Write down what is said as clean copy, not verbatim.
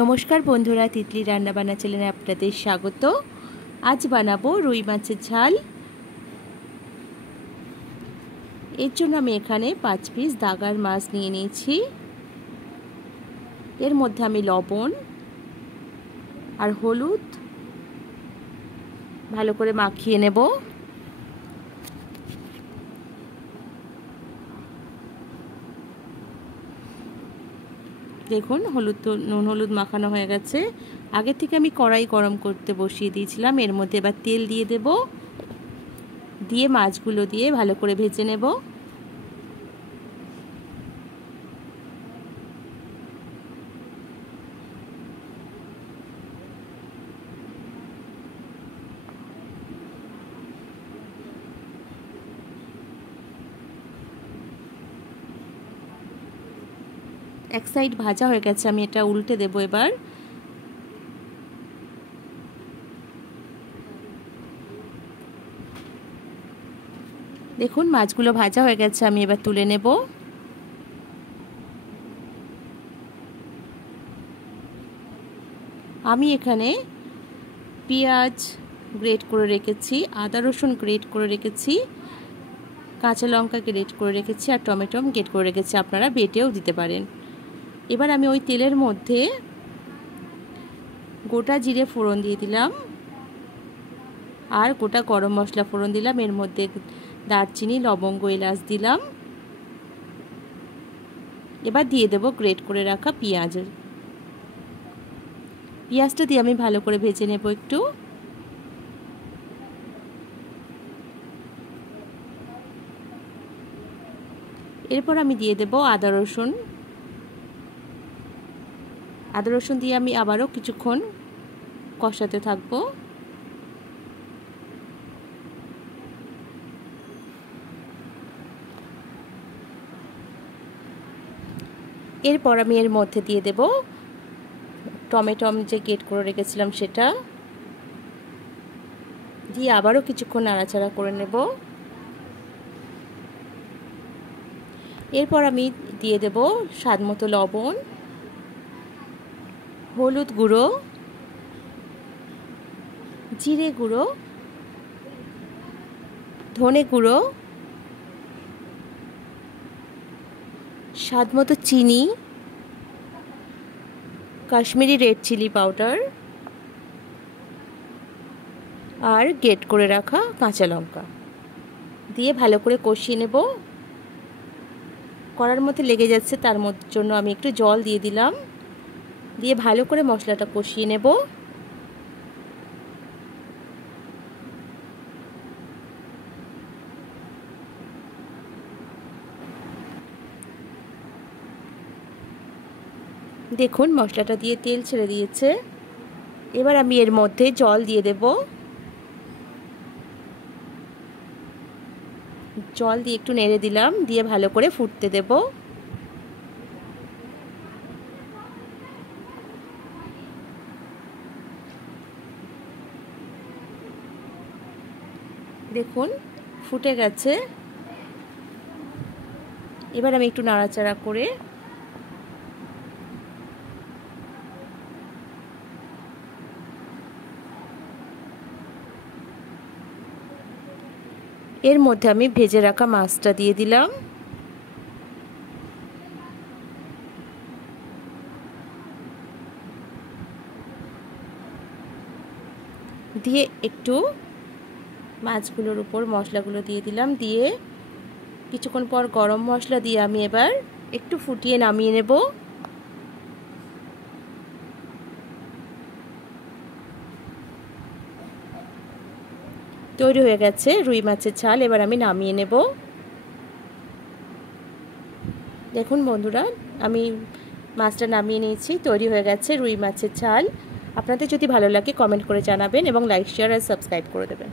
নমস্কার বন্ধুরা, তিতলি রান্নাবান্না চ্যানেলে আপনাদের স্বাগত। আজ বানাবো রুই মাছের ঝাল। এর জন্য আমি এখানে 5 পিস দাগার মাছ নিয়ে নিয়েছি। এর মধ্যে আমি লবণ আর হলুদ ভালো করে মাখিয়ে নেব। দেখুন নুন হলুদ মাখানো হয়ে গেছে। আগে থেকে আমি কড়াই গরম করতে বসিয়ে দিয়েছিলাম। এর মধ্যে এবার তেল দিয়ে দেব, দিয়ে মাছগুলো দিয়ে ভালো করে ভেজে নেব। এক সাইড ভাজা হয়ে গেছে, আমি এটা উল্টে দেব। এবার দেখুন মাছগুলো ভাজা হয়ে গেছে, আমি এবার তুলে নেব। আমি এখানে পেঁয়াজ গ্রেট করে রেখেছি, আদা রসুন গ্রেট করে রেখেছি, কাঁচা লঙ্কা গ্রেট করে রেখেছি আর টমেটো গ্রেট করে রেখেছি। আপনারা বেটেও দিতে পারেন। এবার আমি ওই তেলের মধ্যে গোটা জিরে ফোড়ন দিয়ে দিলাম আর গোটা গরম মশলা ফোড়ন দিলাম। এর মধ্যে দারচিনি, লবঙ্গ, এলাচ দিলাম। এবার দিয়ে দেব গ্রেট করে রাখা পেঁয়াজটা দিয়ে আমি ভালো করে ভেজে নেব একটু। এরপর আমি দিয়ে দেব আদা রসুন দিয়ে আমি আবারও কিছুক্ষণ কষাতে থাকবো। এরপর আমি এর মধ্যে দিয়ে দেব টমেটো যে গ্রেট করে রেখেছিলাম সেটা দিয়ে আবারও কিছুক্ষণ নাড়াচাড়া করে নেব। এরপর আমি দিয়ে দেব স্বাদমতো লবণ, হলুদ গুঁড়ো, জিরে গুঁড়ো, ধনে গুঁড়ো, স্বাদমতো চিনি, Kashmiri red chilli powder are great করে রাখা কাঁচা লঙ্কা দিয়ে ভালো করে কষিয়ে নেব। কড়ার মধ্যে লেগে যাচ্ছে, তার জন্য আমি একটু জল দিয়ে দিলাম, দিয়ে ভালো করে মশলাটা কষিয়ে নেব। দেখুন মশলাটা দিয়ে তেল ছেড়ে দিয়েছে। এবার আমি এর মধ্যে জল দিয়ে দেব। জল দিয়ে একটু নেড়ে দিলাম, দিয়ে ভালো করে ফুটতে দেব। দেখুন ফুটে গেছে। এবার আমি একটু নাড়াচাড়া করে এর মধ্যে আমি ভেজে রাখা মাছটা দিয়ে দিলাম। দিয়ে একটু মাছগুলোর উপর মশলাগুলো দিয়ে দিলাম, দিয়ে কিছুক্ষণ পর গরম মশলা দিয়ে আমি এবার একটু ফুটিয়ে নামিয়ে নেব। তৈরি হয়ে গেছে রুই মাছের ঝাল। এবার আমি নামিয়ে নেব। দেখুন বন্ধুরা, আমি মাছটা নামিয়ে নিয়েছি। তৈরি হয়ে গেছে রুই মাছের ঝাল। আপনাদের যদি ভালো লাগে কমেন্ট করে জানাবেন এবং লাইক, শেয়ার আর সাবস্ক্রাইব করে দেবেন।